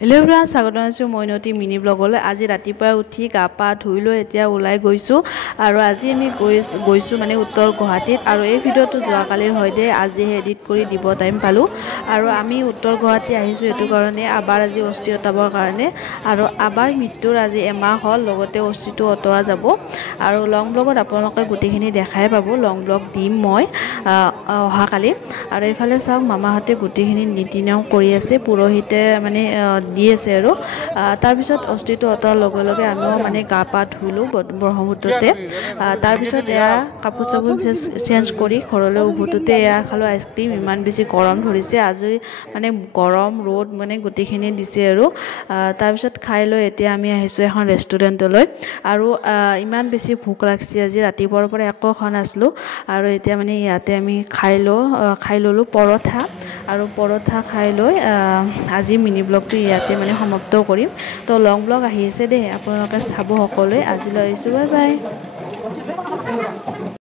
Hello' friends, স্বাগতম জনাইছোঁ মইনতি mini ব্লগলৈ। আজি ৰাতিপুৱাই উঠি গা পা ধুই লৈ এতিয়া ওলাই গৈছোঁ আৰু আজি আমি গৈছোঁ মানে উত্তৰ গুৱাহাটীত। আৰু এই ভিডিঅ'টো যোৱাকালিৰ হয় দে, আজিহে এডিট কৰি দিব টাইম পালোঁ। আৰু আমি উত্তৰ গুৱাহাটী আহিছোঁ এইটো কাৰণে, আবাৰ আজি অস্থি অতাবৰ কাৰণে। আৰু আবাৰ মৃত্যুৰ আজি এমাহ হ'ল, লগতে অস্থিটো অতোৱা যাব। আৰু লং ব্লগত আপোনালোকে গোটেইখিনি দেখাই পাব, লং ব্লগ দিম মই অহাকালি। আৰু এইফালে চাওক, মামাহঁতে গোটেইখিনি নীতি নিয়ম কৰি আছে, পুৰোহিতে মানে দি আছে। আৰু তাৰপিছত অস্থিটো অতোৱাৰ লগে লগে আমিও মানে গা পা ধুলোঁ ব্ৰহ্মপুত্ৰতে। তাৰপিছত এয়া কাপোৰ চাপোৰ চেঞ্জ কৰি ঘৰলৈ উভতোতে এয়া খালোঁ আইচক্ৰীম। ইমান বেছি গৰম ধৰিছে আজি, মানে গৰম ৰ'দ মানে গোটেইখিনি দিছে। আৰু তাৰপিছত খাই লৈ এতিয়া আমি আহিছোঁ এখন ৰেষ্টুৰেণ্টলৈ। আৰু ইমান বেছি ভোক লাগছে আজি, ৰাতিপুৱাৰ পৰা একো খোৱা নাছিলোঁ। আৰু এতিয়া মানে ইয়াতে আমি খাই ল'লোঁ পৰঠা। আৰু পৰঠা খাই লৈ আজি মিনি ব্লগটো ইয়াতে মানে সমাপ্ত কৰিম। তো লং ব্লগ আহি আছে দেই, আপোনালোকে চাব সকলোৱে। আজিলৈ আহিছোঁ, বাই বাই।